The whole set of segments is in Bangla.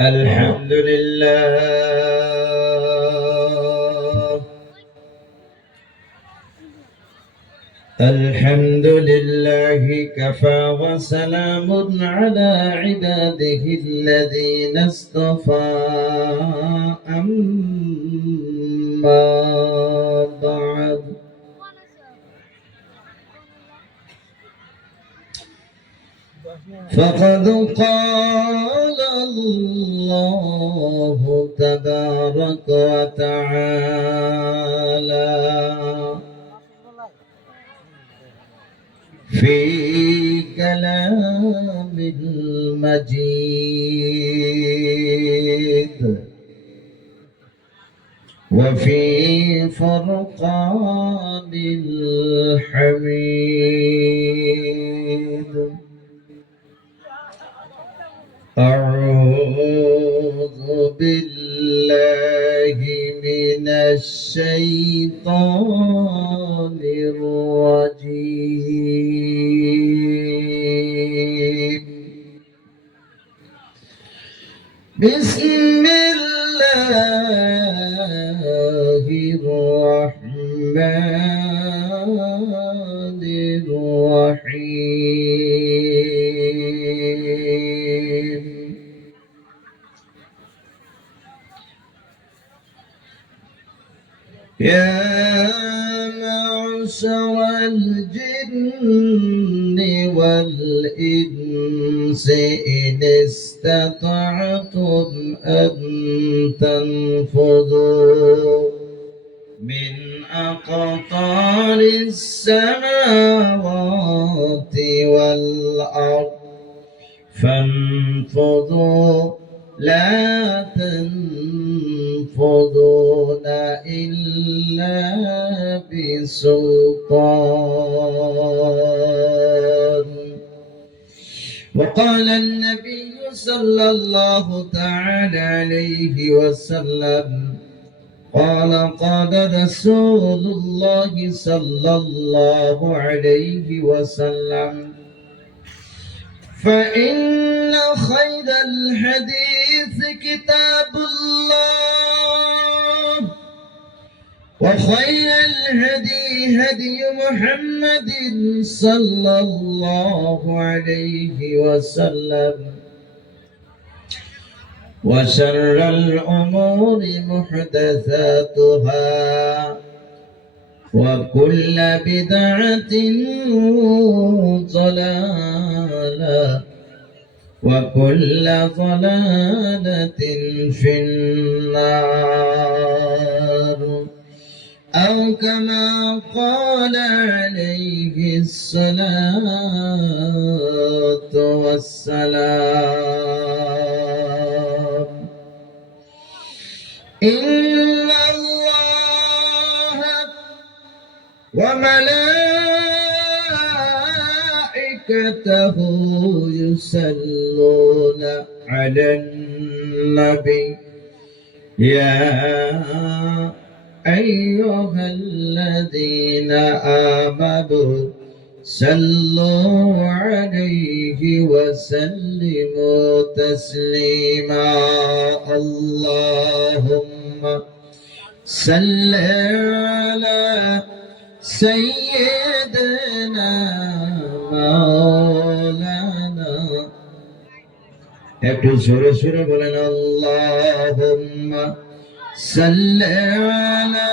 الحمد لله الحمد لله كفى وسلام على عباده الذين اصطفى أما بعد فقد قال الله تبارك وتعالى في كلام المجيد وفي فرقان الحميد أعوذ بالله من الشيطان الرجيم بسم الله الرحمن الرحيم يا معشر الجن والإنس إن استطعتم أن تنفذوا من أقطار السماوات والأرض فانفذوا لا تنفذون إلا بسلطان وقال النبي صلى الله تعالى عليه وسلم قال رسول الله صلى الله عليه وسلم فإن خير الحديث كتاب الله وخير الهدي هدي محمد صلى الله عليه وسلم وشر الأمور محدثاتها وكل بدعة ضلالة وكل ضلالة في النار أو كما قال عليه الصلاة والسلام إن الله وملائكته يصلون على النبي يا أيها الذين آمنوا صلوا عليه وسلموا تسليما اللهم صل على سيدنا مولانا একটু জোরে জোরে বলেন اللهم صل على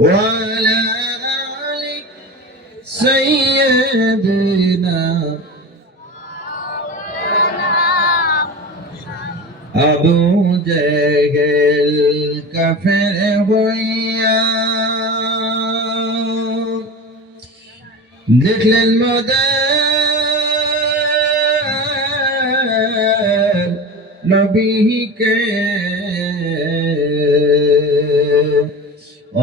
وعلى آل سيدنا أبو جهل كفر هويا দেখলেন মদের নবীকে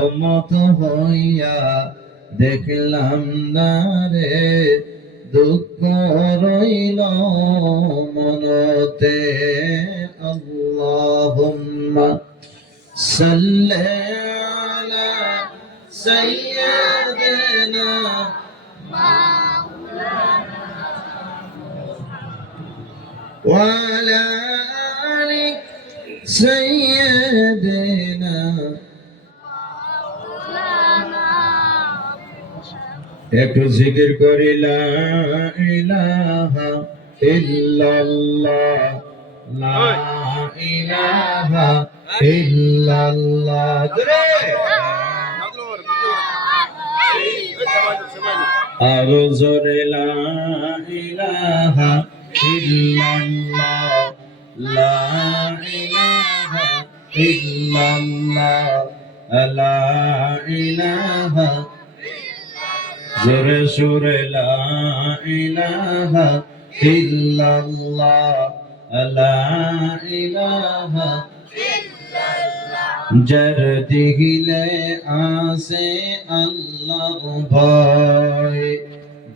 অমত হইয়া দেখলাম না রে দুঃখ রইল মনতে আল্লাহুম্মা সাল্লি আলা سيدنا وعلى آل سيدنا একটু জিকির করি লা ইলাহা ইল্লাল্লাহ লা ইলাহা ইল্লাল্লাহ আরো জোরে লা ইলাহা ইল্লাল্লাহ লা ইলাহা ইল্লাল্লাহ লা ইলাহা জোরে সুরে লা ইলাহা ইল্লাল্লাহ লা ইলাহা যার দিলে আসে আল্লাহর ভয়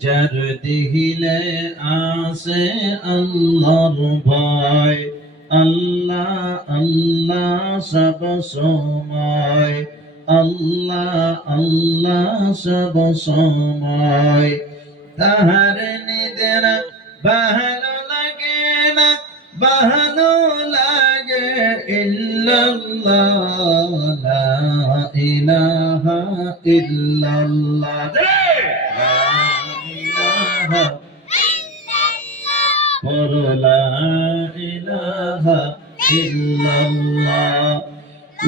যার দিলে আসে আল্লাহর ভয় আল্লাহ আল্লাহ সব সময় আল্লাহ আল্লাহ সব সময় তাহার নিদেন ভালো লাগে না ভালো লাগে ইল্লাল্লাহ লা ইলাহা ইল্লাল্লাহ লা ইলাহা লা ইলাহা ইল্লাল্লাহ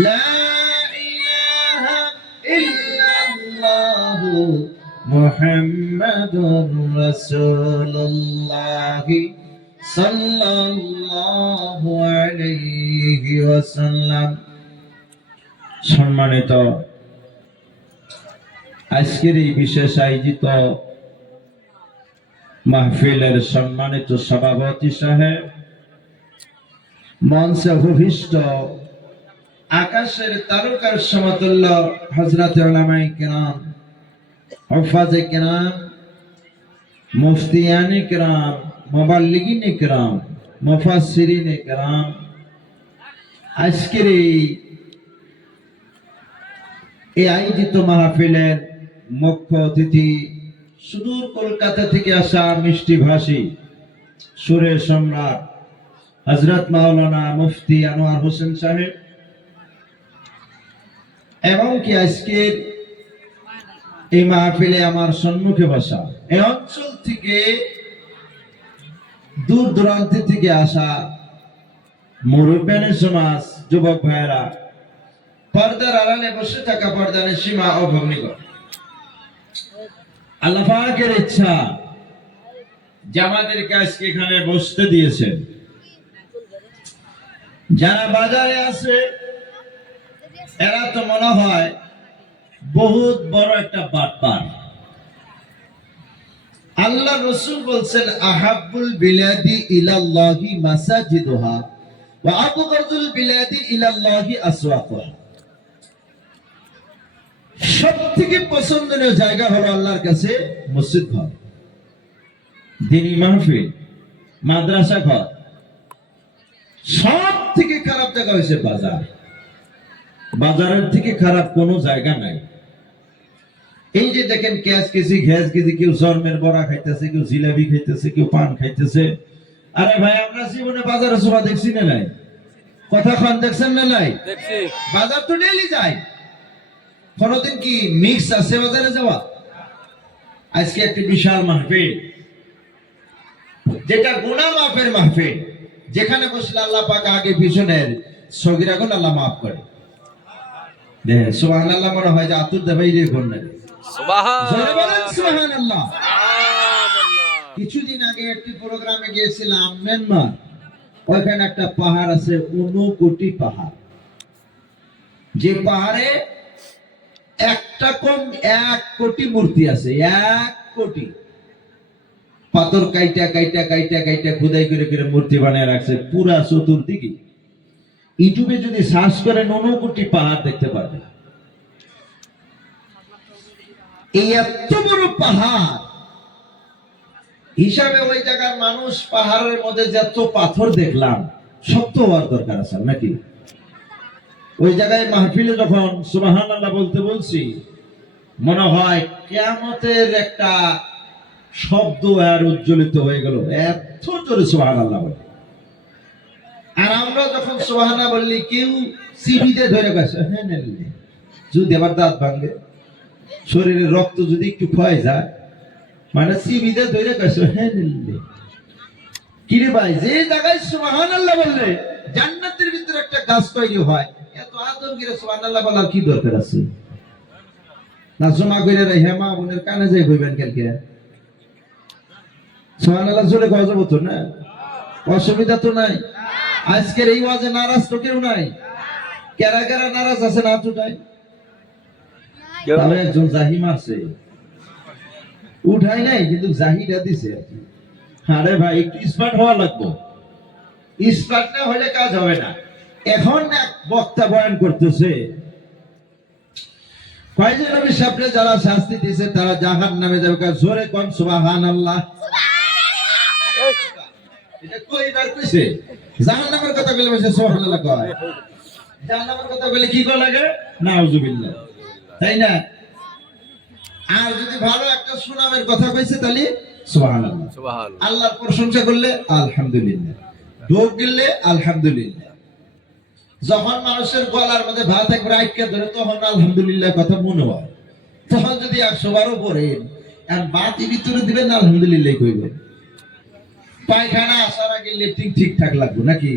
লা ইল্লাল্লাহু মুহাম্মাদুর রাসূলুল্লাহ সাল্লাল্লাহু আলাইহি ওয়াসাল্লাম। সম্মানিত আজকের এই বিশেষ আয়োজিত মাহফিলের সম্মানিত সভাপতি সাহেব, মঞ্চে উপবিষ্ট আকাশের তারকার সমতুল্য হযরত উলামায়ে কিরাম, হুফাজে কিরাম, মুফতিয়ানে কিরাম, মুবাল্লিগিনে কিরাম, মুফাসসিরিনে কিরাম, আজকের এই আয়োজিত মাহফিলের মুখ্য অতিথি, সুদূর কলকাতা থেকে আসা মিষ্টি ভাষী সুরের সম্রাট হযরত মাওলানা মুফতি আনোয়ার হোসেন সাহেব, এবং কি আজকের এই মাহফিলে আমার সম্মুখে বসা এই অঞ্চল থেকে দূর দূরান্ত থেকে আসা মুরব্বিয়ানে সমাজ, যুবক ভাইয়েরা, পর্দার আড়ালে বসে থাকা পর্দার সীমা ও ভগ্নিগণ, আল্লাহ পাকের ইচ্ছা যে আমাদেরকে আজকে এখানে বসতে দিয়েছেন। যারা বাজারে আছে এরা তো মনে হয় বহুত বড় একটা বাটপার। আল্লাহ রাসূল বলছেন আহাব্বুল বিলাদি ইলাল্লাহি মাসাজিদুহা ওয়া আবগাদুল বিলাদি ইলাল্লাহি আসওয়াকুহা। সবথেকে পছন্দনীয় জায়গা হলো আল্লাহর কাছে মসজিদ ঘর, দ্বীনি মাহফিল, মাদ্রাসা ঘর। সব থেকে খারাপ জায়গা হয়েছে বাজার। বাজারের থেকে খারাপ কোনো জায়গা নাই। এই যে দেখেন ক্যাশ কেজি ঘ্যাস কেজি, কেউ জর্মের বড়া খাইতেছে, কেউ জিলাপি খাইতেছে, কেউ পান খাইতেছে। আরে ভাই, আমরা জীবনে বাজারে শোভা দেখছি না নাই? কথা খান দেখছেন না নাই? বাজার তো ডেইলি যাই। কোনদিন কি মিক্স আছে বাজারে যাওয়া? আজকে একটি বিশাল মাহফিল, যেটা গুনাহ মাফের মাহফিল, যেখানে বসলে আল্লাহ পাক আগে পিছনের সগীরা গুনাহ আল্লাহ মাফ করে। দেখেন সুবহানাল্লাহ, মনে হয় যে আতুর দেবাই রে কোন না সুবহানাল্লাহ। কিছুদিন আগে একটি প্রোগ্রামে গিয়েছিলাম মিয়ানমার। ওইখানে একটা পাহাড় আছে, 59 পাহাড়। যে পাহাড়ে একটা কম 1 কোটি মূর্তি আছে। 1 কোটি পাথর কাইটা কাইটা কাইটা কাইটা খোদাই করে করে মূর্তি বানিয়ে রাখছে পুরা চতুর্দিকে। ইউটিউবে যদি সার্চ করেন 59 পাহাড় দেখতে পারবেন। এই এত বড় পাহাড় হিসাবে ওই জায়গার মানুষ, পাহাড়ের মধ্যে যত পাথর দেখলাম, শক্ত হওয়ার দরকার আছে নাকি? ওই জায়গায় মাহফিলে যখন সুবহানাল্লাহ বলতে বলছি, মনে হয় কিয়ামতের একটা শব্দ আর উজ্জ্বলিত হয়ে গেল, এত জোরে সুবহানাল্লাহ বলে। আর আমরা যখন সুবহানাল্লাহ বললি কেউ সিবিতে ধরে গেছে, হ্যাঁ নেলি যদি আবার দাঁত ভাঙে, শরীরের রক্ত যদি একটু ক্ষয় যায়, মানে সিবিতে ধরে গেছে, হ্যাঁ নেলি কিরে ভাই, যে জায়গায় সুবহানাল্লাহ বললে জান্নাতের ভিতরে একটা গাছ তৈরি হয়, এত আদর করে সুবহানাল্লাহ বলার কি দরকার আছে? না জমা করে রে হেমা বোনের কানে যাই কইবেন কালকে সুবহানাল্লাহ জোরে কওয়া যাবে তো না, অসুবিধা তো নাই। আজকের এই ওয়াজে নারাজ তো কেউ নাই, কারা কারা নারাজ আছে না উঠাই? তবে একজন জাহি মারছে, উঠাই নাই কিন্তু জাহিটা দিছে আর কি। আরে ভাই একটু স্মার্ট হওয়া লাগবে, স্মার্ট না হলে কাজ হবে না। এখন এক বক্তা বয়ান করতেছে, কয়জন নবী সামনে যারা শাস্তি দিয়েছে তারা জাহান্নামে যাবে, জোরে কোন সুবহানাল্লাহ। এটা কইবার কইছে, জাহান্নামের কথা বলে বসে সুবহানাল্লাহ কয়, জাহান্নামের কথা বলে কি কয় লাগে, নাউজুবিল্লাহ, তাই না? আর যদি ভালো একটা সুনামের কথা কইছে তাহলে সুবহানাল্লাহ, সুবহানাল্লাহ, আল্লাহর প্রশংসা করলে আলহামদুলিল্লাহ, ঢোক গিললে আলহামদুলিল্লাহ। যখন মানুষের গলার মধ্যে ভাত একবার আটকে ধরে তখন আলহামদুলিল্লাহ কথা মনে হয়। তখন যদি 100 বারও পড়েন আর বাতি ভিতরে দিবেন আলহামদুলিল্লাহ কইবেন। পায়খানা আসার আগে লেট্রিন ঠিকঠাক লাগবে নাকি,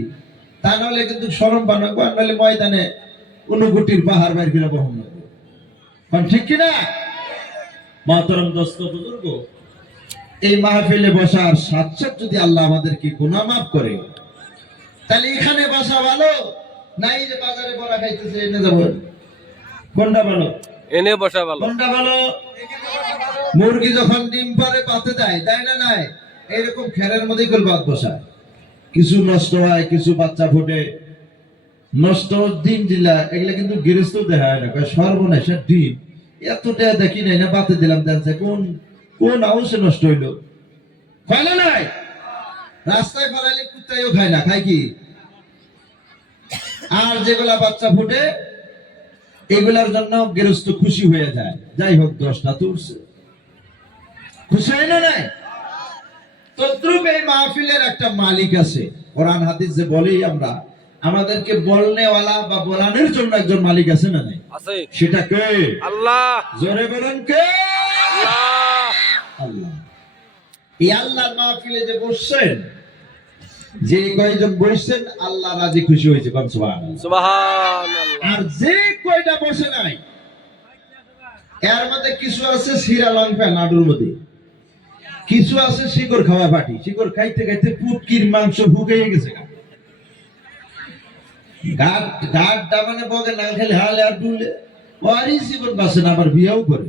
তা নাহলে কিন্তু শরম বানাবো, আর নাহলে ময়দানে অনুভূতির পাহাড় বাইর করে বহন লাগবে। কারণ ঠিক কিনা মাতরম দোস্ত বুজুর্গ, এই মাহফিলে বসার সাথে যদি আল্লাহ আমাদেরকে গুনাহ মাফ করে, তাহলে এখানে বসা ভালো নাই যে বাজারে বড়া খাইতেছে এনে যাব? কোনটা ভালো? এনে বসা ভালো। কোনটা ভালো? মুরগি যখন ডিম পারে পাতে দেয়, তাই না? নাই এইরকম খেরের মধ্যে গোল ভাত বসায়, কিছু নষ্ট হয়, কিছু বাচ্চা ফুটে নষ্ট, ডিম দিলা এগুলা কিন্তু গৃহস্থ দেখা হয় না, সর্বনাশা ডিম এতটা দেখি নাই না, বাতে দিলাম জানছে কোন কোন আউসে নষ্ট হইলো, খায় না? নাই রাস্তায় ফেলাইলে কুত্তাইও খায় না, খায় কি? আর যেগুলা বাচ্চা ফুটে এগুলার জন্য গৃহস্থ খুশি হয়ে যায়, যাই হোক 10টা তো উঠছে, খুশি হয় না? নাই তদ্রুপ এই মাহফিলের একটা মালিক আছে, কোরআন হাদিস যে বলি আমরা, আমাদেরকে বলনেওয়ালা বা বলানোর জন্য একজন মালিক আছে না? নাই আছে। সেটা কে? আল্লাহ। জোরে বলেন কে? আল্লাহ। আল্লাহ। এই আল্লাহর মাহফিলে যে বসছেন, যে কয়জন বসছেন আল্লাহ রাজি খুশি হয়েছে, কোন সুবহানাল্লাহ, সুবহানাল্লাহ। আর যে কয়টা বসে নাই এর মধ্যে কিছু আছে শিরা লঙ্কা নাড়ুর মধ্যে, কিছু আছে শিকড় খাওয়া পাটি, শিকড় খাইতে খাইতে পুটকির মাংস শুকিয়ে গেছে, গাট গাট দামানে বগে না খেলে হালে আর ডুলে ওরই শিকড় বাসে না, আবার বিয়েও করে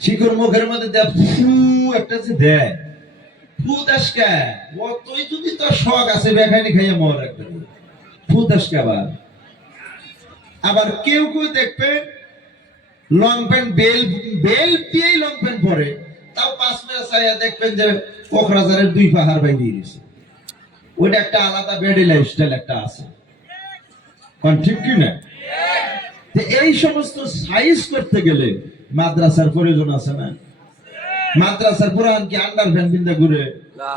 শিকড় মুখের মধ্যে দেয় ফু একটা যে দেয় ফু দাসকা, ও তুই যদি তোর শখ আছে বেখানি খাইয়ে মর একটা ফু দাসকা। আবার কেউ কেউ দেখবেন লং প্যান্ট বেল বেল দিয়েই লং প্যান্ট পরে, তাও 5 মিনিট চাইয়া দেখবেন যে কোকরাঝারের 2 পাহাড় বাইরে গেছে, ওইটা একটা আলাদা বেডি লাইফস্টাইল একটা আছে, কোন ঠিক কি না? এই সমস্ত সাইজ করতে গেলে মাদ্রাসার প্রয়োজন আছে না? মাদ্রাসার পুরান কি আন্ডার ফ্যান কিনতে ঘুরে না,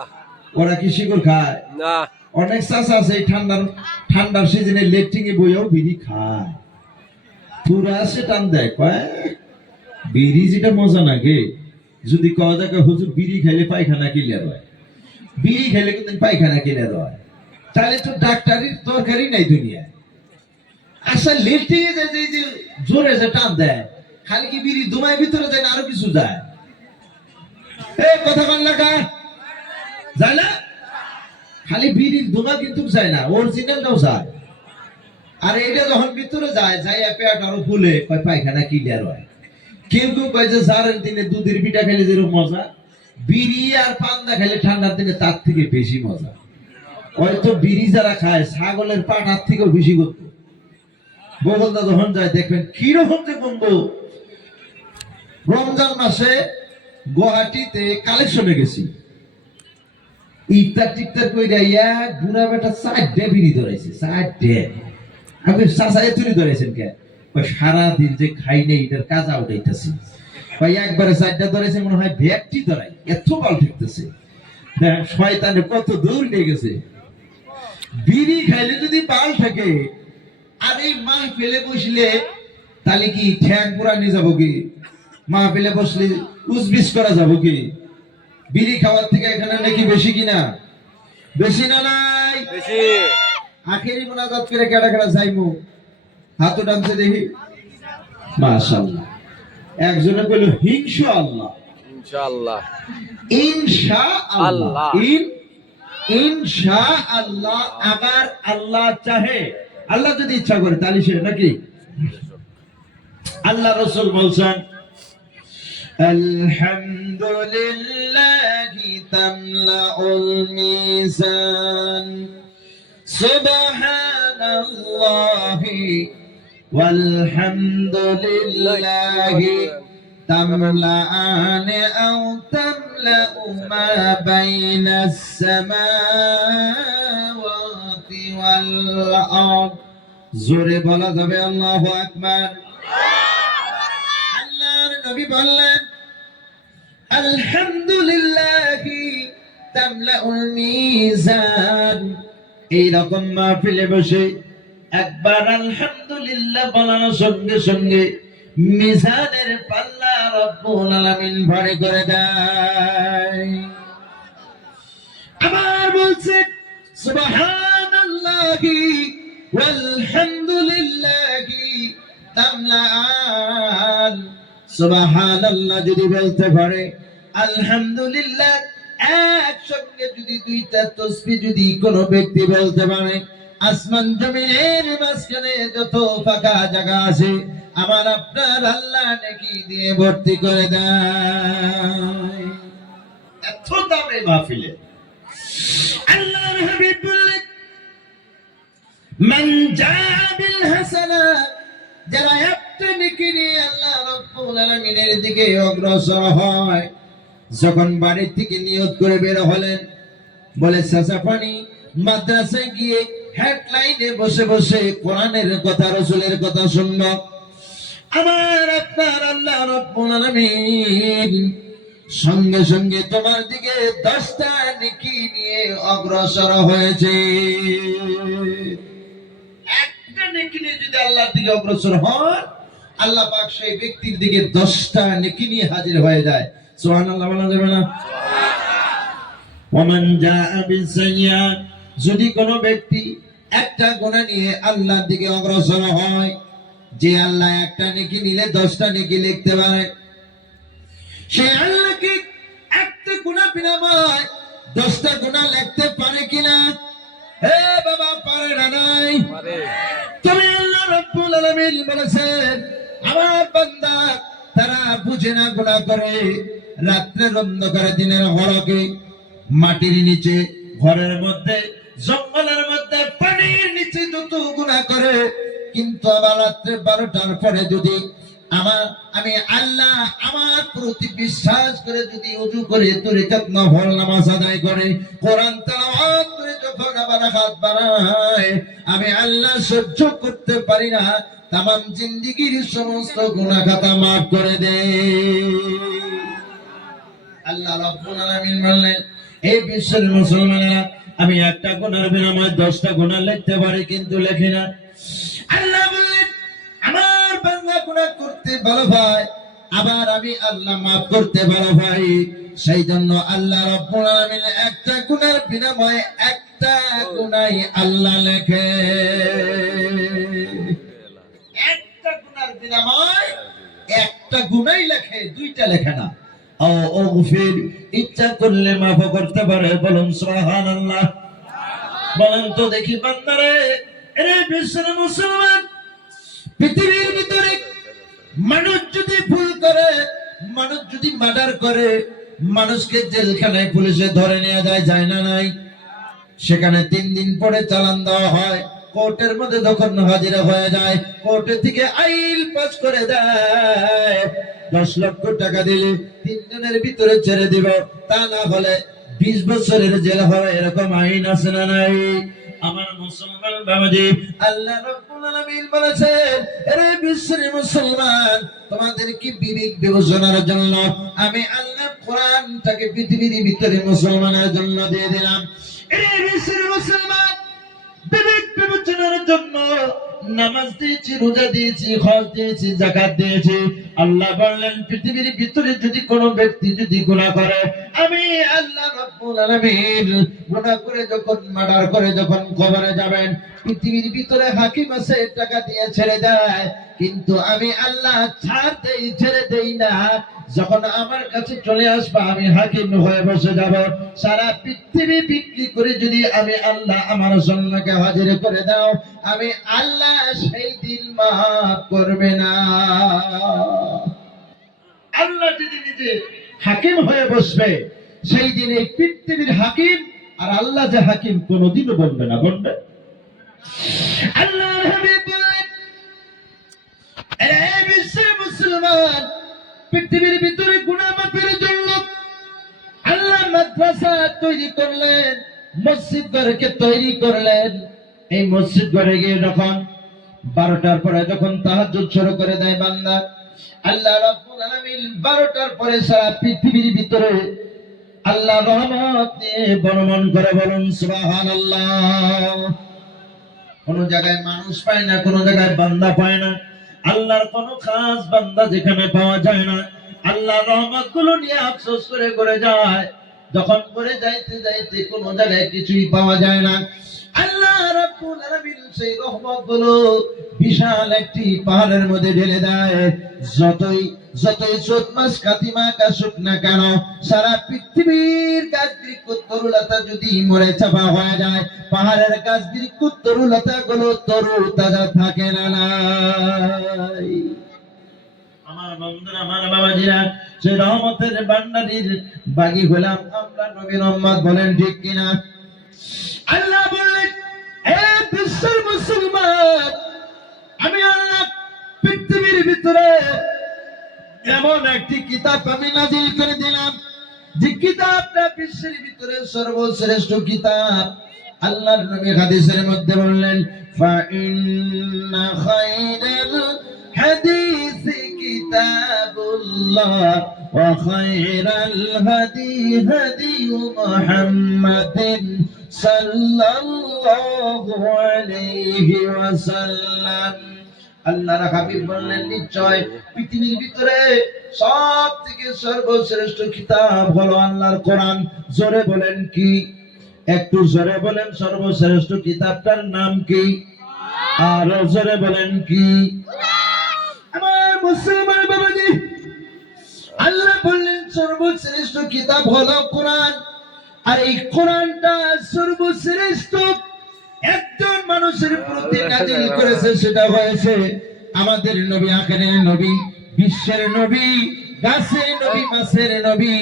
ওরা কি শিকড় খায় না? অনেক চাষা আছে এই ঠান্ডার সিজনে লেট্রিং এ বইও বিড়ি খায়, পুরা সে টান দেয়, কয় বিড়ি যেটা মজা নাকি, যদি কওয়া যায় হুজুর বিড়ি খাইলে পায়খানা ক্লিয়ার হয়, বিড়ি খাইলে কিন্তু পায়খানা ক্লিয়ার হয়, তাহলে তো ডাক্তারের দরকারই নাই দুনিয়ায়। আচ্ছা লেট্রিং এ যে জোরে যে টান দেয়, খালি কি বিড়ি দুমায় ভিতরে যায় না আরো কিছু যায়? কথা বল না, যায় না? খালি বিড়ির ধোঁয়া কিন্তু যায় না, অরিজিনালটাও যায়। আর এটা যখন ভিতরে যায়, যাই পেট আরো ফুলে, পায়খানা ক্লিয়ার হয়। কেউ কেউ কয় যে জারের দিনে দুধের পিঠা খেলে যেরকম মজা, বিড়ি আর পান্তা খেলে ঠান্ডার দিনে তার থেকে বেশি মজা। হয়তো বিড়ি যারা খায় ছাগলের পাটার থেকেও বেশি করত। বগলদা যখন যায় দেখবেন কিরকম যে বন্ধু। রমজান মাসে গুয়াহাটিতে কালেকশনে গেছি, ইফতার টিফতার কইরা এক বুড়া বেটা 4টে বিড়ি ধরাইছে, 4টে। আপনি চাচাই তুলি ধরাইছেন কে? ওই সারাদিন যে খাই নেই এটার কাজা উঠাইতেছে, ভাই একবারে চারটা ধরেছে মনে হয় ভ্যাকটি ধরাই, এত বল ঠেকতেছে। দেখ শয়তানে কত দূর নিয়ে গেছে। বিড়ি খাইলে যদি পাল থাকে, আর এই মাহফিলে বসলে তাহলে কি ঠ্যাং পুরা নিয়ে যাবো কি? মাহফিলে বসলে উজবিস করা যাবো কি? বিড়ি খাওয়ার থেকে এখানে নাকি বেশি কিনা? বেশি না নাই? বেশি। আখেরি মোনাজাত করে কেডা কেডা যাইমু? হাত টানছে দেখি। মাশাআল্লাহ। একজনে কইল ইনশাআল্লাহ। ইনশাআল্লাহ। ইনশাআল্লাহ। ইনশাআল্লাহ। আবার আল্লাহ চাহে, আল্লাহ যদি ইচ্ছা করে তাহলে সে নাকি? আল্লাহ রাসূল বলছেন আলহামদুলিল্লাহি তামলাউল মিজান সুবহানাল্লাহি ওয়ালহামদুলিল্লাহি তামলাআন আও তামলাউ মা বাইনাস সামাওয়াতি ওয়াল আরদ। জোরে বলা যাবে আল্লাহু আকবার। আল্লাহর নবী বললেন আলহামদুলিল্লাহি তামলাউল মিজান। এই রকম মাহফিলে বসে একবার আলহামদুলিল্লাহ বলার সঙ্গে সঙ্গে মিজানের পাল্লা রব্বুল আলামিন ভারী করে দেয়। আবার বলছে সুবহানাল্লাহি ওয়ালহামদুলিল্লাহি তামলাআন। সুবহানাল্লাহ যদি বলতে পারে, আলহামদুলিল্লাহ একসঙ্গে যদি দুইটা তাসবিহ যদি কোনো ব্যক্তি বলতে পারে, আসমান জমিনের মাঝখানে যত ফাঁকা জায়গা আছে আমার আপনার আল্লাহ নেকি দিয়ে ভর্তি করে দেয়। এত দামে মাহফিলে আল্লাহর হাবিব বললেন মান জাআ বিল হাসানা, যারা একটা নেকি নিয়ে আল্লাহ রাব্বুল আলামিনের দিকে অগ্রসর হয়। যখন বাড়ি থেকে নিয়ত করে বের হলেন, বলে সাসাফানি মাদ্রাসায় গিয়ে হেডলাইনে বসে বসে কোরআনের কথা রাসূলের কথা শুনবো। আমার আপনার আল্লাহ রাব্বুল আলামিন সঙ্গে সঙ্গে তোমার দিকে 10টা নেকি নিয়ে অগ্রসর হয়েছে। একটা নেকি নিয়ে যদি আল্লাহর দিকে অগ্রসর হয়, আল্লাহ পাক সেই ব্যক্তির দিকে 10টা নেকি নিয়ে হাজির হয়ে যায়। সুবহানাল্লাহ বলা যাবে না? ওমান জাআ বিসাইয়্যা, যদি কোনো ব্যক্তি একটা গুনাহ নিয়ে আল্লাহর দিকে অগ্রসর হয়, যে আল্লাহ একটা নেকি নিলে 10টা নেকি লিখতে পারে, সে আল্লাহ কি একটা গুনাহ বিনাময় 10টা গুনাহ লিখতে পারে কিনা? হে বাবা, পারে না? নাই পারে। তবে আল্লাহ রাব্বুল আলামিন বলেছেন আমার বান্দা তারা বুঝে না গুনাহ করে, রাত্রের অন্ধকারে দিনের হড়কে, মাটির নিচে, ঘরের মধ্যে, জঙ্গলের মধ্যে, পানির নিচে যত গুনাহ করে, কিন্তু আবার রাত্রে 12টার পরে যদি আমি আল্লাহ আমার প্রতি বিশ্বাস করে যদি ওযু করে তরিকাত নফল নামাজ আদায় করে কোরআন তেলাওয়াত করে যখন আবার হাত বাড়ায়, আমি আল্লাহ সহ্য করতে পারি না, তামাম জিন্দেগীর সমস্ত গুনাহ খাতা মাফ করে দেয়। আল্লাহ রাব্বুল আলামিন বললেন এই বিশ্বের মুসলমানেরা, আমি একটা গুনার বিনিময়ে 10টা গুনাহ লিখতে পারি কিন্তু লেখি না। আল্লাহ বললেন আমার বান্দা গুনাহ করতে ভালো পায়, আবার আমি আল্লাহ মাফ করতে ভালো পাই। সেই জন্য আল্লাহ রাব্বুল আলামিন একটা গুনার বিনিময়ে একটা গুনাহই আল্লাহ লেখে। একটা গুনার বিনিময়ে একটা গুনাহই লেখে, 2টা লেখে না। ও গফির, ইচ্ছা করলে মাফ করতে পারে। বলুন সুবহানাল্লাহ। বলেন তো দেখি বান্দারে, এরে বিশ্বের মুসলমান, পৃথিবীর ভিতরে মানুষ যদি ভুল করে, মানুষ যদি মার্ডার করে, মানুষকে জেলখানায় পুলিশে ধরে নিয়ে যায় না নাই? সেখানে 3 দিন পরে চালান দেওয়া হয়। কোর্টের মধ্যে যখন হাজিরা হয়ে যায়, কোর্টে থেকে আইল পাস করে দেয় 10 লক্ষ টাকা দিলে 3 জনের ভিতরে ছেড়ে দিব, তা না হলে 20 বছরের জেল হয়। এরকম আইন আছে না নাই? আমার মুসলমান বাবাজি, আল্লাহ রাব্বুল আলামিন বলেছেন, আরে বিশ্বের মুসলমান, তোমাদের কি বিবেক বিবেচনার জন্য আমি আল্লাহ কোরআনটাকে পৃথিবীর ভিতরে মুসলমানের জন্য দিয়ে দিলাম। আরে বিশ্বের মুসলমান, বিবেক বিবেচনার জন্য নামাজ দিয়েছি, রোজা দিয়েছি, হজ দিয়েছি, যাকাত দিয়েছি। আল্লাহ বললেন, পৃথিবীর ভিতরে যদি কোনো ব্যক্তি যদি গুনাহ করে, আমি আল্লাহ রাব্বুল আলামিন গুনাহ করে যখন মার্ডার করে যখন কবরে যাবেন, পৃথিবীর ভিতরে হাকিম আছে, টাকা দিয়ে ছেড়ে দেয়, কিন্তু আমি আল্লাহ ছেড়ে দেই না। যখন আমার কাছে চলে আসবে, আমি হাকিম হয়ে বসে যাব। সারা পৃথিবী বিক্রি করে যদি আমি আল্লাহ আমার জন্যকে হাজির করে দাও, আমি আল্লাহ সেই দিন মাফ করবে না। আল্লাহ যদি নিজে হাকিম হয়ে বসবে, সেই দিন এই পৃথিবীর হাকিম আর আল্লাহ যে হাকিম কোনোদিনও বলবে না, বলবে। আল্লাহর হাবিব বলেন, এই বিশ্বের মুসলমান, পৃথিবীর ভিতরে গুনাহ মাফের জন্য আল্লাহ মাদ্রাসা তৈরি করলেন, মসজিদ ঘরকে তৈরি করলেন। এই মসজিদ ঘরে গিয়ে যখন 12টার পরে যখন তাহাজ্জুদ শুরু করে দেয় বান্দা, আল্লাহ রাব্বুল আলামিন 12টার পরে সারা পৃথিবীর ভিতরে আল্লাহ রহমত নিয়ে বর্ণন করে, বলুন সুবহানাল্লাহ। কোন জায়গায় মানুষ পায় না, কোন জায়গায় বান্দা পায় না, আল্লাহর কোন খাস বান্দা যেখানে পাওয়া যায় না, আল্লাহ রহমত গুলো নিয়ে আফসোস করে করে যায়। যখন করে যাইতে যাইতে কোন জায়গায় কিছুই পাওয়া যায় না, আল্লাহ রাব্বুল আলামিন সেই রহমত গুলো বিশাল একটি পাহাড়ের মধ্যে ঢেলে দেয়। যতই যতই চৈত মাস কাতি মাস আসুক না কেন, সারা পৃথিবীর গাছ বৃক্ষ তরুলতা যদি মরে চাপা হয়ে যায়, পাহাড়ের গাছ বৃক্ষ তরুলতা গুলো তরু তাজা থাকে না নাই। আমার বন্ধুরা, আমার বাবাজিরা, সেই রহমতের ভান্ডারির বাগী হলাম আমরা, নবীর উম্মত, বলেন ঠিক কিনা? আল্লাহ বললেন, হে বিশ্বের মুসলমান, আমি আল্লাহ পৃথিবীর ভিতরে এমন একটি কিতাব আমি নাজিল করে দিলাম, যে কিতাবটা বিশ্বের ভিতরে সর্বশ্রেষ্ঠ কিতাব। আল্লাহর নবী হাদিসের মধ্যে বললেন, ফাইন্না খায়রাল হাদিসি কিতাবুল্লাহ ওয়া খায়রাল হাদি হাদি মুহাম্মাদিন সাল্লাল্লাহু আলাইহি ওয়াসাল্লাম। আল্লাহর হাবিব বললেন, নিশ্চয় পৃথিবীর ভিতরে সবথেকে সর্বশ্রেষ্ঠ কিতাব হলো আল্লাহর কোরআন। জোরে বলেন কি? একটু জোরে বলেন, সর্বশ্রেষ্ঠ কিতাবটার নাম কি? আর জোরে বলেন কি? আমার মুসলমান বাবাজি, আল্লাহ বললেন সর্বশ্রেষ্ঠ কিতাব হলো কোরআন। আর এই কোরআনটা সর্বশ্রেষ্ঠ একজন মানুষের প্রতি নাজিল করেছে, সেটা হয়েছে আমাদের নবী, আখেরের নবী, বিশ্বের নবী, গাছের নবী, মাছের নবী,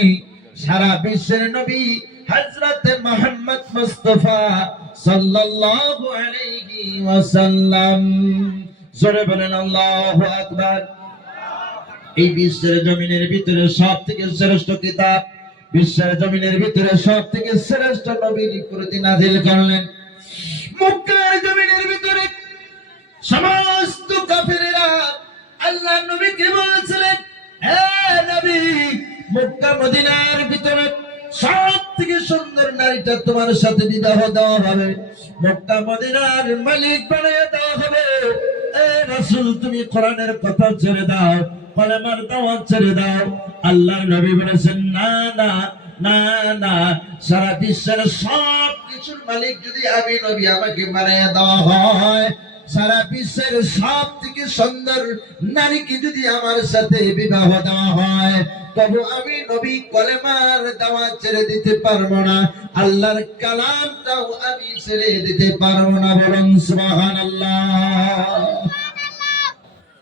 সারা বিশ্বের নবী হযরত মুহাম্মদ মুস্তাফা সাল্লাল্লাহু আলাইহি ওয়াসাল্লাম। জোরে বলেন আল্লাহু আকবার। এই বিশ্বের জমিনের ভিতরে সবথেকে শ্রেষ্ঠ কিতাব, বিশ্বের জমিনের ভিতরে সবথেকে শ্রেষ্ঠ নবীর প্রতি নাজিল করলেন। মক্কার জমিনের ভিতরে সমস্ত কাফেরেরা আল্লাহ নবীকে বলেছিলেন, হে নবী, মক্কা মদিনার ভিতরে সবথেকে সুন্দর নারীটা তোমার সাথে বিবাহ দেওয়া হবে, মক্কা মদিনার মালিক বানিয়ে দেওয়া হবে। এ রাসূল, তুমি কোরআনের কথা ছেড়ে দাও, কলেমার দাওয়াত ছেড়ে দাও। আল্লাহ নবী বলেছেন, না না না না, সারা বিশ্বের সব কিছুর মালিক যদি আমি নবী, আমাকে বানিয়ে দেওয়া হয়, সারা বিশ্বের সব থেকে সুন্দর নারীকে যদি আমার সাথে বিবাহ দেওয়া হয়, তবু আমি নবী কলেমার দাওয়াত ছেড়ে দিতে পারবো না, আল্লাহর কালামটাও আমি ছেড়ে দিতে পারবো না। বলুন সুবহানাল্লাহ।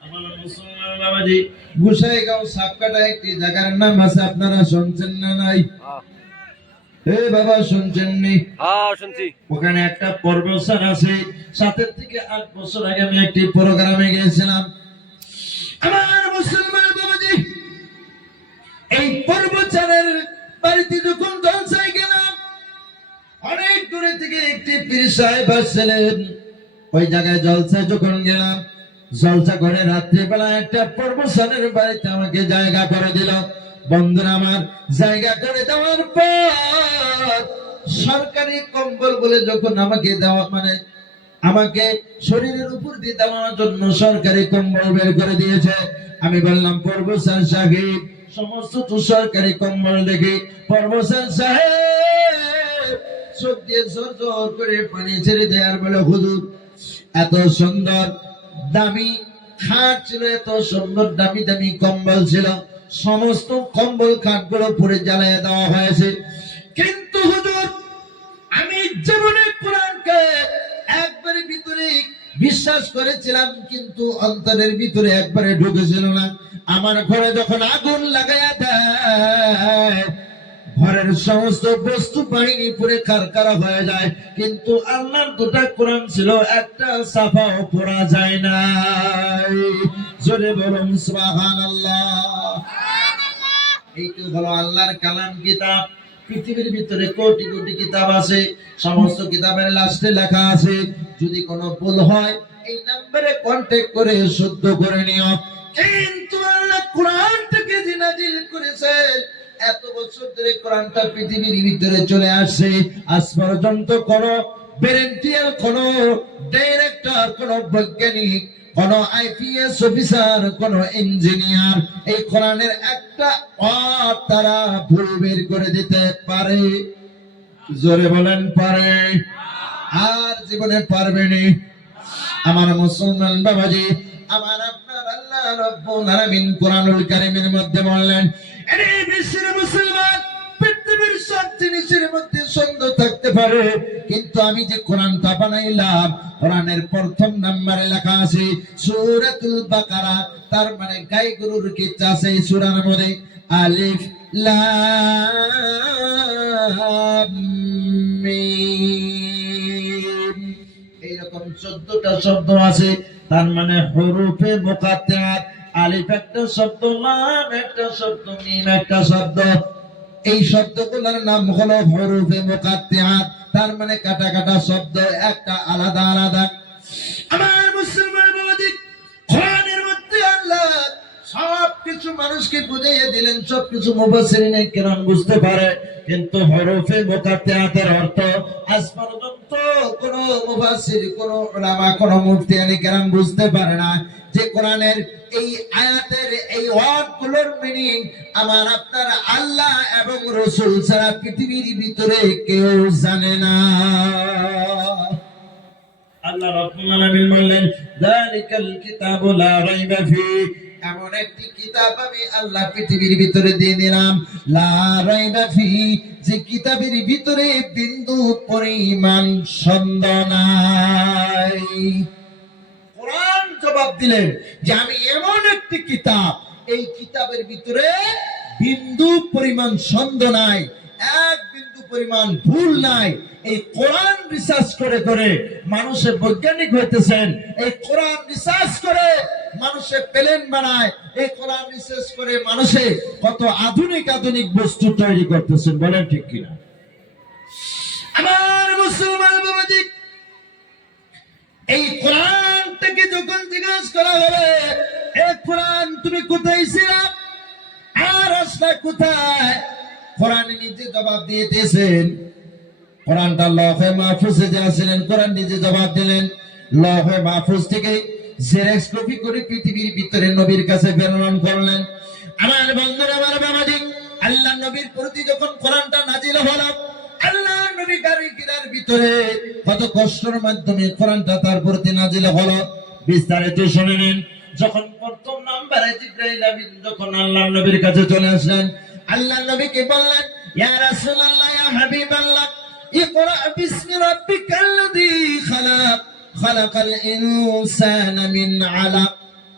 আমার মুসলমান বাবাজি, গোসাইগাঁও সাপকাটা একটি জায়গার নাম আছে, আপনারা শুনছেন না নাই? হে বাবা, শুনছেন নি? হ্যাঁ, শুনছি। ওখানে একটা পর্বসার আছে। 7 থেকে 8 বছর আগে আমি একটি প্রোগ্রামে গিয়েছিলাম। আমার মুসলমান বাবাজি, এই পর্বসারের বাড়িতে যখন জলসায় গেলাম, অনেক দূরে থেকে একটি পীর সাহেব আসছিলেন। ওই জায়গায় জলসা যখন গেলাম, জলসা করে রাত্রিবেলা একটা প্রমোশনের বাড়িতে আমাকে জায়গা করে দিল। বন্ধুরা আমার, জায়গা করে দেওয়ার পর সরকারি কম্বল বলে যখন আমাকে দেওয়া, মানে আমাকে শরীরের উপর দিয়ে দেওয়ার জন্য সরকারি কম্বল বের করে দিয়েছে। আমি বললাম, প্রভেসর সাহেব, সমস্ত তো সরকারি কম্বল দেখি। প্রভেসর সাহেব চোখ দিয়ে জোর জোর করে পানি ছেড়ে দেয় আর বলে, হুজুর এত সুন্দর দামি খাট ছিল, এত সুন্দর দামি দামি কম্বল ছিল, সমস্ত কম্বল খাটগুলো পুরে জ্বালিয়ে দেওয়া হয়েছে। কিন্তু হুজুর, আমি জীবনে কোরআনকে একবারে ভিতরে বিশ্বাস করেছিলাম, কিন্তু অন্তরের ভিতরে একবারে ঢুকেছিল না। আমার ঘরে যখন আগুন লাগাইয়া দেয়, ঘরের সমস্ত বস্তু বাহিনী পুরে কারকারা হয়ে যায়, কিন্তু আল্লাহর দুটা কোরআন ছিল, একটা সাফাও পড়া যায় না। জোরে বলুন সুবহানাল্লাহ। এইটা হলো আল্লাহর কালাম, কিতাব। পৃথিবীর ভিতরে কোটি কোটি কিতাব আছে, সমস্ত কিতাবের লাস্টে লেখা আছে, যদি কোনো ভুল হয় এই নম্বরে কন্টাক্ট করে শুদ্ধ করে নিও। কিন্তু আল্লাহ কোরআনটাকে যে নাজিল করেছে, এত বছর ধরে কোরআনটা পৃথিবীর ভিতরে চলে আসছে, আজ পর্যন্ত কোনো ব্যারেন্টিয়াল, কোনো ডাইরেক্টর, কোনো বৈজ্ঞানিক, কোন আইপিএস অফিসার, কোন ইঞ্জিনিয়ার এই কোরআনের একটা তারা ভুল বের করে দিতে পারে? জোরে বলেন, পারে? আর জীবনে পারবে না। আমার মুসলমান বাবাজি, আমার আপনার আল্লাহ রাব্বুল আলামিন কোরআনুল কারীমের মধ্যে বললেন, এই বিশ্বের মুসলমান, পৃথিবীর সব জিনিসের মধ্যে সন্দেহ থাকতে পারে, কিন্তু আমি যে কোরআনটা বানাইলাম, কোরআনের প্রথম নম্বরে লেখা আছে সূরাতুল বাকারা, তার মানে গাই গরুর কিচ্ছা আছে এই সূরার মধ্যে। আলিফ লাম মিম, এইরকম 14টা শব্দ আছে। তার মানে হরফে মুকাত্তাত, আলিফ একটা শব্দ, লাম একটা শব্দ, মিম একটা শব্দ। এই শব্দগুলোর নাম হলো হরফে মুকাত্তাত, তার মানে কাটা কাটা শব্দ, একটা আলাদা আলাদা। আমার মুসলমান বাবাজি, কোরআনের মধ্যে আল্লাহ সবকিছু মানুষকে বুঝিয়ে দিলেন, সবকিছু মুফাসসিরিনে কেরাম বুঝতে পারে, কিন্তু হরফে মুকাত্তাতের অর্থ আজ পর্যন্ত কোন মুফাসসির, কোন উলামা, কোন মুফতিয়ানি কেরাম বুঝতে পারে না যে কোরআনের এই আয়াতের এই ওয়ার্ডগুলোর মিনিং আমার আপনার আল্লাহ এবং রাসূল ছাড়া পৃথিবীর ভিতরে কেউ জানে না। আল্লাহ রাব্বুল আলামিন বললেন, যালিকাল কিতাবু লা রাইবা ফীহি, এমন একটি কিতাব আমি আল্লাহ পৃথিবীর ভিতরে দিয়ে দিলাম, লা রাইবা ফীহি, যে কিতাবের ভিতরে বিন্দু পরিমাণ সন্দেহ নাই। কোরআন জবাব দিলেন যে আমি এমন একটি কিতাব, এই কিতাবের ভিতরে বিন্দু পরিমাণ সন্দেহ নাই, এক বিন্দু পরিমাণ ভুল নাই। এই কোরআন রিসার্চ করে করে মানুষে বৈজ্ঞানিক হইতেছেন, এই কোরআন রিসার্চ করে মানুষে প্লেন বানায়, এই কোরআন রিসার্চ করে মানুষে কত আধুনিক আধুনিক বস্তু তৈরি করতেছেন, বলেন ঠিক কিনা? আমার মুসলমান বাবাজি, এই কোরআনটাকে যখন জিজ্ঞাসা করা হবে, এ কোরআন তুমি কোথায় ছিলা আর আসলা কোথায়, কোরআন নিজে জবাব দিয়ে দিয়েছেন। কোরআনটা লৌহে মাহফুজে যারা ছিলেন, কোরআন নিজে জবাব দিলেন। লৌহে মাহফুজ থেকে জেরক্স কপি করে পৃথিবীর ভিতরে নবীর কাছে প্রেরণ করলেন। আমার বন্ধুরা, আমার বাবাজি, আল্লাহ নবীর প্রতি যখন কোরআনটা নাজিল হলো, আল্লাহ নবী গাড়ির ভিতরে কত কষ্টের মাধ্যমে কোরআনটা তার প্রতি নাজিল হলো, বিস্তারিত শুনে নিন। যখন প্রথম নাম্বারে জিবরাইল আমিন যখন আল্লাহ নবীর কাছে চলে আসলেন, আল্লাহ নবীকে বললেন, ইয়া রাসূলুল্লাহ, ইয়া হাবিবাল্লাহ, ইকরা বিসমি রাব্বিকাল্লাযী খালাক, খালাকাল ইনসানা মিন আলাক।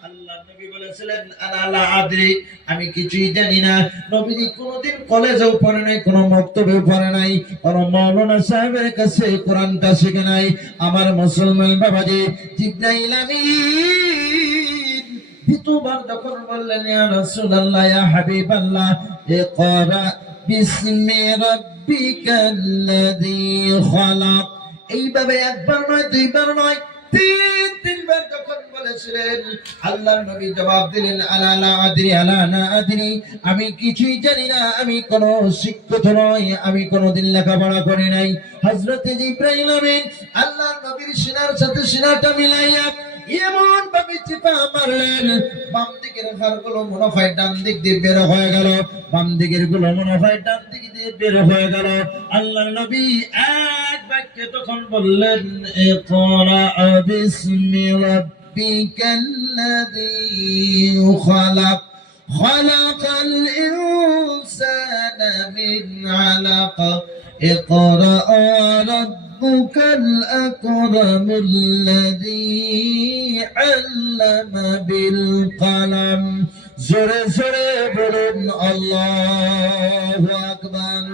আল্লাহ নবী বলেছিলেন, আনা লা আদরি, আমি কিছুই জানি না। নবীজি কোনোদিন কলেজেও পড়ে নাই, কোনো মক্তবেও পড়ে নাই, কোন মাওলানা সাহেবের কাছে কোরআনটা শিখে নাই। আমার মুসলমান বাবাজি, জিবরাইল আমিন দ্বিতীয়বার যখন বললেন, ইয়া রাসূলুল্লাহ, ইয়া হাবিবাল্লাহ, ইকরা বিসমি রাব্বিকাল্লাযী খালাক, এইভাবে একবার নয়, দুইবার নয়, তিনবার যখন বলেছিলেন, আল্লাহর নবী জবাব দিলেন, আলা লা আদরি, আলা না আদরি, আমি কিছুই জানি না, আমি কোন শিক্ষিত নই, আমি কোনদিন লেখাপড়া করি নাই। হযরত জিবরাইল আমিন আল্লাহর নবীর সিনার সাথে সিনাটা মিলাইয়া এমন ভাবে চিপা মারলেন, বাম দিকের হাড়গুলো মনে হয় ডান দিক দিয়ে বের হয়ে গেল, বাম দিকের গুলো মনে হয় ডান দিক দিয়ে বের হয়ে গেল। আল্লাহর নবী এক বাক্যে তখন বললেন, ইকরা বিসমি রাব্বিকাল্লাযী খালাক, খালাকাল ইনসানা মিন আলাক, ইকরা ربك الأكرم الذي علم بالقلم। জোরে জোরে বলুন আল্লাহু আকবার।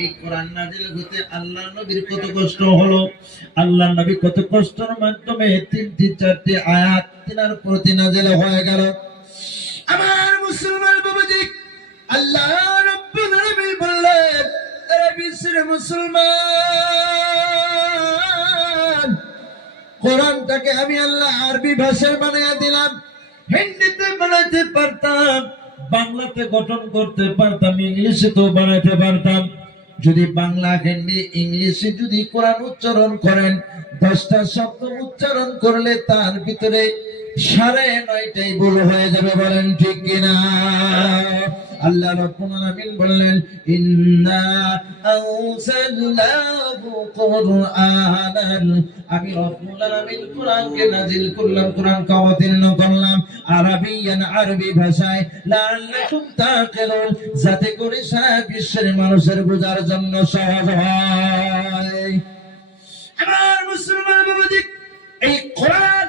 এই কোরআন নাযিল হতে আল্লাহর নবীর কত কষ্ট হলো, আল্লাহর নবী কত কষ্টের মাধ্যমে তিনটি চারটি আয়াত তিনার প্রতি নাযিল হয়ে গেল। আমার মুসলমান বাবাজি, আল্লাহ রাব্বুল আলামিন বললেন, বিশ্বের মুসলমান, কোরআনটাকে আমি আল্লাহ আরবি ভাষায় বানিয়ে দিলাম। হিন্দিতে বানাতে পারতাম, বাংলাতে গঠন করতে পারতাম, ইংলিশে তো বানাতে পারতাম। যদি বাংলা, হিন্দি, ইংলিশে যদি কোরআন উচ্চারণ করেন, 10টা শব্দ উচ্চারণ করলে তার ভিতরে 9.5টাই ভুল হয়ে যাবে, বলেন ঠিক কিনা? আল্লাহ রাব্বুল আলামিন বললেন, ইন্না আনজালনাহু কুরআনান, আমি রব্বুল আলামিন কোরআনকে নাযিল করলাম, কোরআনকে অবতীর্ণ করলাম আরবিয়ান, আরবি ভাষায়, লাআল্লাকুম তাকিলুন, যাতে করে সারা বিশ্বের মানুষের বোঝার জন্য সহজ হয়। আমার মুসলমান বাবাজি, এই কোরআন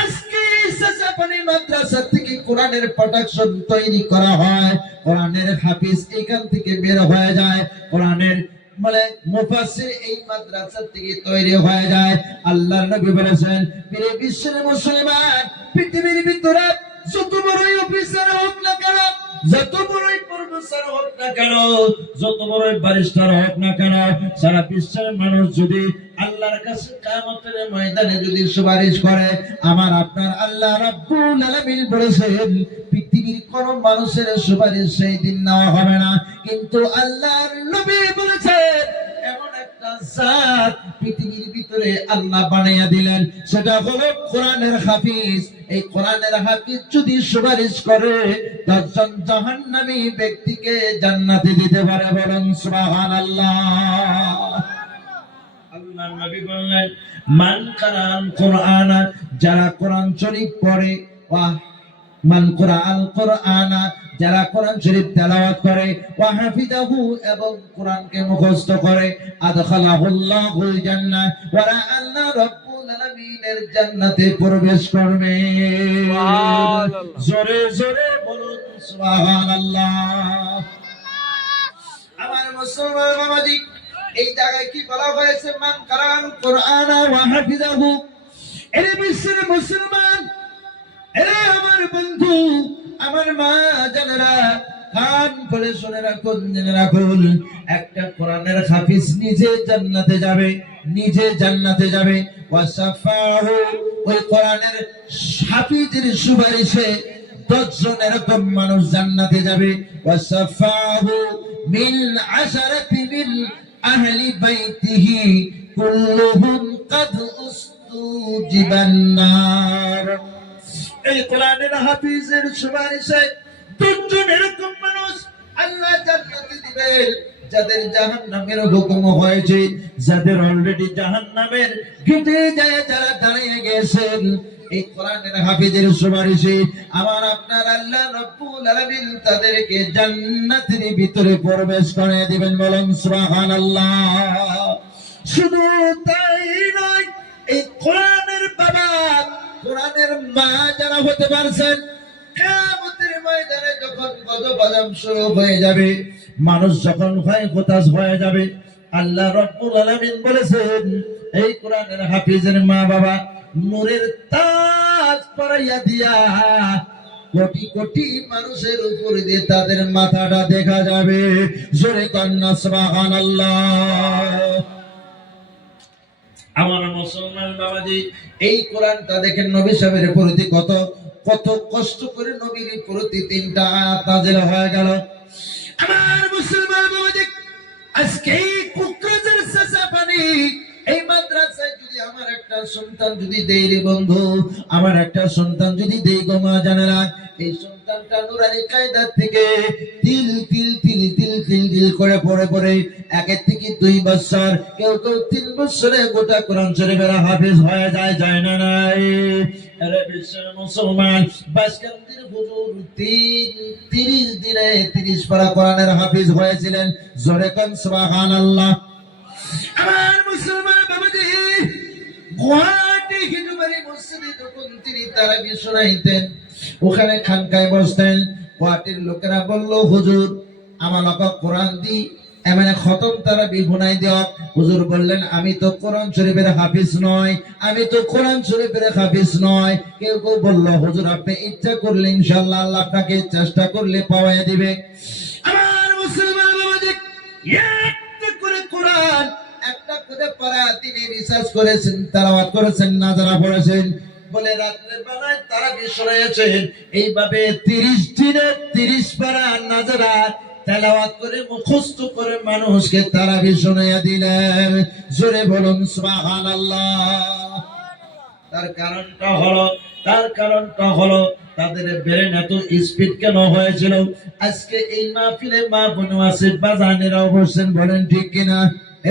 আজকে সাসাপানি মাদ্রাসা থেকে কোরআনের প্রোডাকশন তৈরি করা হয়, কোরআনের হাফিজ এখান থেকে বের হয়ে যায়, কোরআনের মানে মুফাসসির এই মাদ্রাসা থেকে তৈরি হয়ে যায়। আল্লাহর নবী বলেছেন, পুরো বিশ্বের মুসলমান, পৃথিবীর ভিতরে যত বড়ই অফিসার হোক না কেন, যত বড়ই প্রফেসর হোক না কেন, যত বড়ই ব্যারিস্টার হোক না কেন, সারা বিশ্বের মানুষ যদি আল্লাহর কাছে কিয়ামতের ময়দানে যদি সুপারিশ করে, আমার আপনার আল্লাহ রাব্বুল আলামিন বলেছেন, পৃথিবীর কোন মানুষের সুপারিশ সেই দিন নেওয়া হবে না। কিন্তু আল্লাহর নবী বলেছেন, এমন একটা জাত পৃথিবীর ভিতরে আল্লাহ বানাইয়া দিলেন, সেটা হলো কোরআনের হাফিজ। এই কোরআনের হাফিজ যদি সুপারিশ করে, 10 জন জাহান্নামী ব্যক্তিকে জান্নাতে দিতে পারে, বলেন সুবহানাল্লাহ। আল্লাহর নবী বললেন, মান কারাআল কুরআনা, যারা কোরআন শরীফ পড়ে, ওয়া মান কুরআল কুরআনা, যারা কোরআন শরীফ তেলাওয়াত করে, ওয়া হাফিজাহু, এবং কোরআনকে মুখস্থ করে, আদখালাহুল্লাহুল জান্নাহ, ওয়া আল্লাহ রাব্বুল আলামিনের জান্নাতে প্রবেশ করবে। সুবহানাল্লাহ, জোরে জোরে বলুন সুবহানাল্লাহ। আমার মুসলমান বাবাজি, এই জায়গায় কি বলা হয়েছে? মান কারাআল কুরআনা ওয়া হাফিজাহু। এর বিশ্বের মুসলমান, এরে আমার বন্ধু, আমার মা জানেরা, কান খুলে শুনে রাখুন, জেনে রাখুন, একটা কোরআনের হাফিজ নিজে জান্নাতে যাবে, নিজে জান্নাতে যাবে। ওয়াসাফাহু, ওই কোরআনের হাফিজের সুপারিশে 10 জন এরকম মানুষ জান্নাতে যাবে। ওয়াসাফাহু মিন আশারাতি মিন আহলি বাইতিহি কুল্লুহুম কাদ উস্তুজিবান নার। এই কোরআনের হাফিজের সুপারিশে 10 জন এরকম মানুষ আল্লাহ জান্নাতে দিবেন, যাদের জাহান্নামের হুকুম হয়েছে, যাদের অলরেডি জাহান্নামের গেটে যায় যারা দাঁড়িয়ে গেছেন, এই কোরআনের হাফিজের সুপারিশে আমার আপনার আল্লাহ রাব্বুল আলামিন তাদেরকে জান্নাতের ভিতরে প্রবেশ করে দিবেন, বলেন সুবহানাল্লাহ। শুধু তাই নয়, এই কোরআনের বাবা, কোরআনের মা যারা হতে পারছেন, কিয়ামতের ময়দানে যখন গজব আযাব শুরু হয়ে যাবে, মানুষ যখন ভয় হতাশ হয়ে যাবে, আল্লাহ রাব্বুল আলামিন বলেছেন, এই কোরআনের হাফিজের মা বাবা নূরের তাজ পরাইয়া দিয়া কোটি কোটি মানুষের উপর দিয়ে তাদের মাথাটা দেখা যাবে। জোরে কন্যা সুবহানাল্লাহ। আমার মুসলমান বাবাজি, এই কোরআনটা দেখেন নবী সাহেবের প্রতি কত কত কষ্ট করে নবীর প্রতি 3টা আয়াত নাযিল হয়ে গেল। আমার মুসলমান বাবাজি, আজকে এই কুকরাজের সাসাপানি এই মাদ্রাসায় যদি আমার একটা সন্তান যদি দেই রে বন্ধু, আমার একটা সন্তান যদি দেই গো মা জানেরা, এই সন্তানটা নুরানি কায়দার থেকে তিল তিল তিল তিল তিল তিল করে পড়ে পড়ে 1 থেকে 2 বছর, কেউ কেউ 3 বছরে গোটা কোরআন শরীফের হাফেজ হয়ে যায়, যায় না নাই? আরে বিশ্বের মুসলমান, বাসকান্দির হুজুর 30 দিনে 30 পারা কোরআনের হাফেজ হয়েছিলেন। জোরে কান সুবহানাল্লাহ। আমার মুসলমান বাবাজি, গুয়াহাটি হিন্দুবাড়ি মসজিদে যখন তিনি তারাবি শোনাইতেন, ওখানে খানকায় বসতেন, গুয়াহাটির লোকেরা বলল, হুজুর আমাকে কোরআন দি এমন খতম তারাবি শুনাই দিও। হুজুর বললেন, আমি তো কোরআন শরীফের হাফিজ নয়, আমি তো কোরআন শরীফের হাফিজ নয়। কেউ কেউ বলল, হুজুর আপনি ইচ্ছা করলে ইনশাআল্লাহ আল্লাহ আপনাকে চেষ্টা করলে পাওয়াই দিবে। আমার মুসলমান বাবাজি, একটা করে কোরআন একটা করে পড়া তিনি রিসার্চ করেছেন, তেলাওয়াত করেছেন, নাজারা পড়েছেন, বলে রাতের বেলায় তারা শোনাচ্ছেন। এইভাবে 30 দিনে 30 পারা নাজারা তেলাওয়াত করে মুখস্থ করে মানুষকে তারাবি শোনাইয়া দিলেন। জোরে বলুন সুবহানাল্লাহ। তার কারণটা হলো তাদের ব্রেন এত স্পিড কেন হয়েছিল? আজকে এই মাহফিলে মা বোন আছে, বাজানেরাও বসেন, বলেন ঠিক কিনা?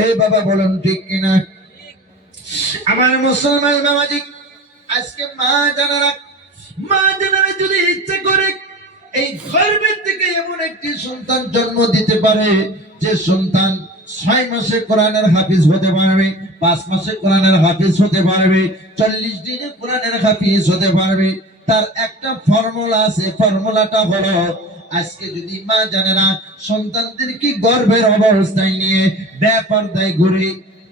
এই বাবা বলেন ঠিক কিনা? আমার মুসলমান বাবাজি, আজকে মা জানারা যদি ইচ্ছে করে এই গর্ভের থেকে এমন একটি সন্তান জন্ম দিতে পারে, যে সন্তান 6 মাসে কোরআনের হাফিজ হতে পারবে, 5 মাসে কোরআনের হাফিজ হতে পারবে, 40 দিনে কোরআনের হাফিজ হতে পারবে, তার একটা ফর্মুলা আছে। ফর্মুলাটা হলো, আজকে যদি মা জানে না সন্তানদেরকে গর্ভের অবস্থায় নিয়ে বেপরদায় ঘুরে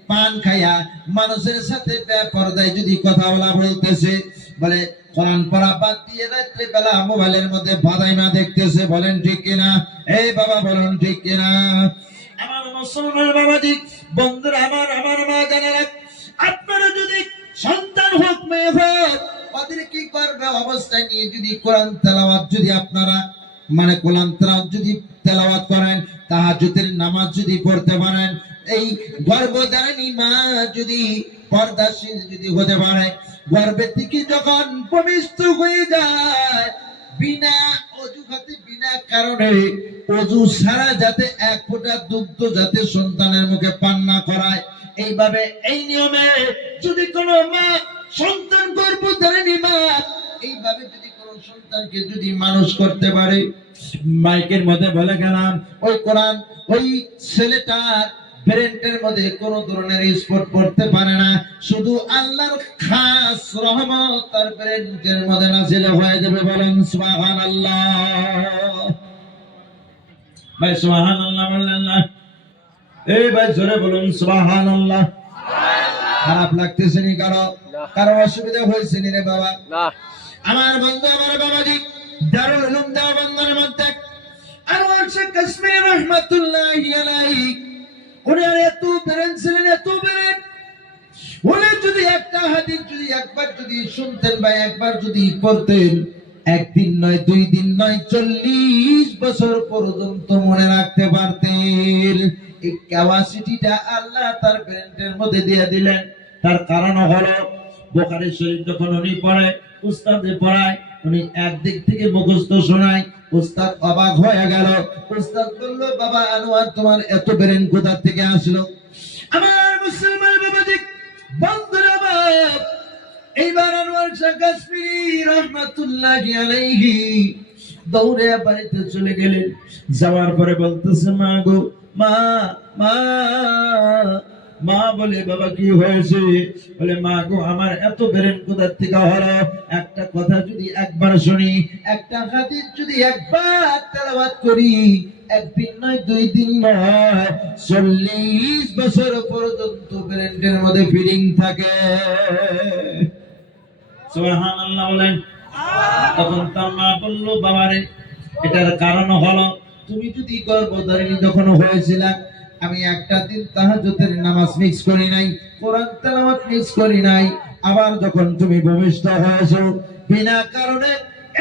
পান খায়া মানুষের সাথে বেপরদায় যদি কথা বলতেছে, বলে কোরআন পড়া বাদ দিয়ে রাত্রে বেলা মোবাইলের মধ্যে বাদাইমা দেখতেছে, বলেন ঠিক কিনা? এই বাবা বলেন ঠিক কিনা? আমার মুসলমান বাবাজি, বন্ধুরা আমার, আমার মা জানেন, আপনারা যদি সন্তান হোক মেয়ে হোক, ওদের কি করবে অবস্থায় নিয়ে যদি কোরআন তেলাওয়াত যদি আপনারা কোরআন যদি তেলাওয়াত করেন, তাহাজ্জুদের নামাজ যদি পড়তে পারেন, এই গর্ভধারিণী মা যদি পর্দাশীল যদি হতে পারে, গর্ভের থেকে যখন পবিত্র হয়ে যায়, বিনা অজুহাতে বিনা কারণে অজু ছাড়া যাতে 1 ফোঁটা দুগ্ধ যাতে সন্তানের মুখে পান না করায়, এইভাবে এই নিয়মে যদি কোনো মা সন্তান গর্ভধারিণী মা এইভাবে যদি কোনো সন্তানকে যদি মানুষ করতে পারে, মাইকের মধ্যে বলে গেলাম, ওই কোরআন ওই ছেলেটার ব্রেনের মধ্যে কোন ধরনের স্পট পড়তে পারে না, শুধু আল্লাহর খাস রহমত তার ব্রেনের মধ্যে নাযিল হয়ে যাবে। বলেন সুবহানাল্লাহ। ভাই সুবহানাল্লাহ বললেন না? এই ভাই জোরে বলুন সুবহানাল্লাহ। খারাপ লাগতেছে নি কারো? কারো অসুবিধা হয়েছে নি রে বাবা? না। আমার বন্ধু, আমার বাবাজি, দারুল উলুম দেওবন্দের মধ্যে আনোয়ার শেখ কাশ্মীর রহমাতুল্লাহি আলাইহি, উনি আর এত বেরেন ছিলেন, এত বেরেন, উনি যদি একটা হাদিস যদি একবার যদি শুনতেন বা একবার যদি পড়তেন, 1 দিন নয় 2 দিন নয় 40 বছর পর্যন্ত মনে রাখতে পারতেন। এই ক্যাপাসিটিটা আল্লাহ তার ব্রেনের মধ্যে দিয়ে দিলেন। তার কারণ হলো, বুখারী শরীফ যখন উনি পড়ে, উস্তাদে পড়ায়, উনি একদিক থেকে মুখস্থ শোনায়, উস্তাদ অবাক হয়ে গেল। উস্তাদ বলল, বাবা আনোয়ার, তোমার এত ব্রেন কোথা থেকে আসলো? আমার মুসলমান বাবাজি, বন্ধুরা বাপ, এইবার আনোয়ার শাহ কাশ্মীরি রহমাতুল্লাহি আলাইহি দৌড়ে বাড়িতে চলে গেলেন। যাওয়ার পরে বলতেছে, মা গো, মা মা মা, বলে বাবা কি হয়েছে? বলে, মা গো, আমার এত ব্রেন কোথা থেকে হলো? একটা কথা যদি একবার শুনি, একটা হাদিস যদি একবার তেলাওয়াত করি, 1 দিন নয় 2 দিন নয় 40 বছর পর্যন্ত ব্রেনের মধ্যে ফিলিং থাকে। সুবহানাল্লাহ বলেন। তখন তার মা বলল, বাবারে, এটার কারণ হলো, তুমি যদি গর্ভধারিণী যখন হয়েছিল, আমি একটা দিন তাহাজ্জুদের নামাজ মিক্স করি নাই, কোরআন তেলাওয়াত মিক্স করি নাই। আবার যখন তুমি ভূমিষ্ঠ হয়েছো, বিনা কারণে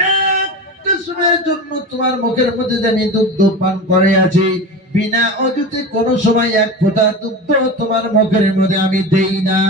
একটা সময়ের জন্য তোমার মুখের মধ্যে যে আমি দুগ্ধ পান করে আছি, বিনা অজুতে কোন সময় এক ফোঁটা দুগ্ধ তোমার মুখের মধ্যে আমি দেই না।